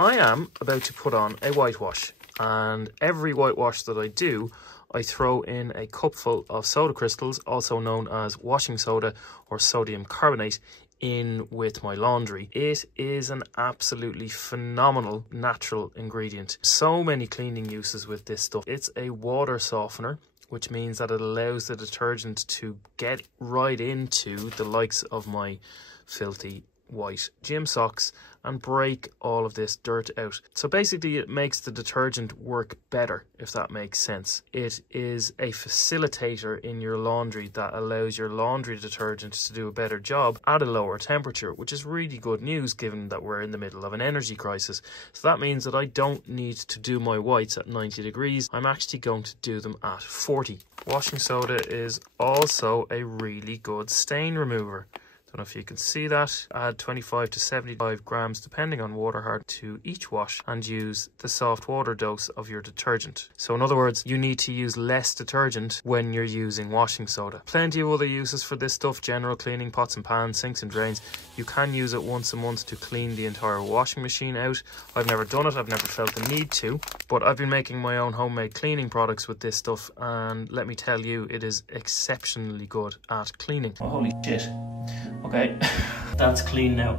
I am about to put on a whitewash, and every whitewash that I do, I throw in a cupful of soda crystals, also known as washing soda or sodium carbonate, in with my laundry. It is an absolutely phenomenal natural ingredient. So many cleaning uses with this stuff. It's a water softener, which means that it allows the detergent to get right into the likes of my filthy white gym socks and break all of this dirt out. So basically it makes the detergent work better, if that makes sense. It is a facilitator in your laundry that allows your laundry detergent to do a better job at a lower temperature, which is really good news given that we're in the middle of an energy crisis. So that means that I don't need to do my whites at 90 degrees. I'm actually going to do them at 40. Washing soda is also a really good stain remover. Don't know if you can see that. Add 25 to 75 grams depending on water hard to each wash and use the soft water dose of your detergent. So in other words, you need to use less detergent when you're using washing soda. Plenty of other uses for this stuff: general cleaning, pots and pans, sinks and drains. You can use it once a month to clean the entire washing machine out. I've never done it, I've never felt the need to, but I've been making my own homemade cleaning products with this stuff, and let me tell you, it is exceptionally good at cleaning. Oh, holy shit. Okay, that's clean now.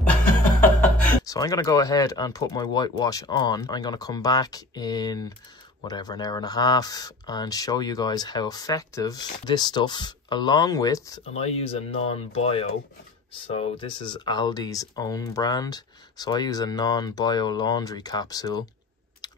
So I'm going to go ahead and put my whitewash on. I'm going to come back in whatever, an hour and a half, and show you guys how effective this stuff, along with, and I use a non-bio, so this is Aldi's own brand. So I use a non-bio laundry capsule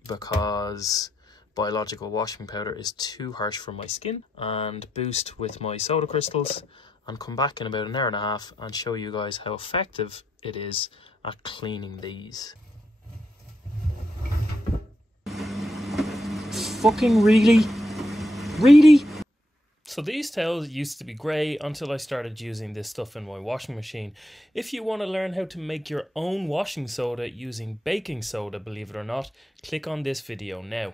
because biological washing powder is too harsh for my skin, and boost with my soda crystals, and come back in about an hour and a half and show you guys how effective it is at cleaning these. Fucking really? Really? So these towels used to be grey until I started using this stuff in my washing machine. If you want to learn how to make your own washing soda using baking soda, believe it or not, click on this video now.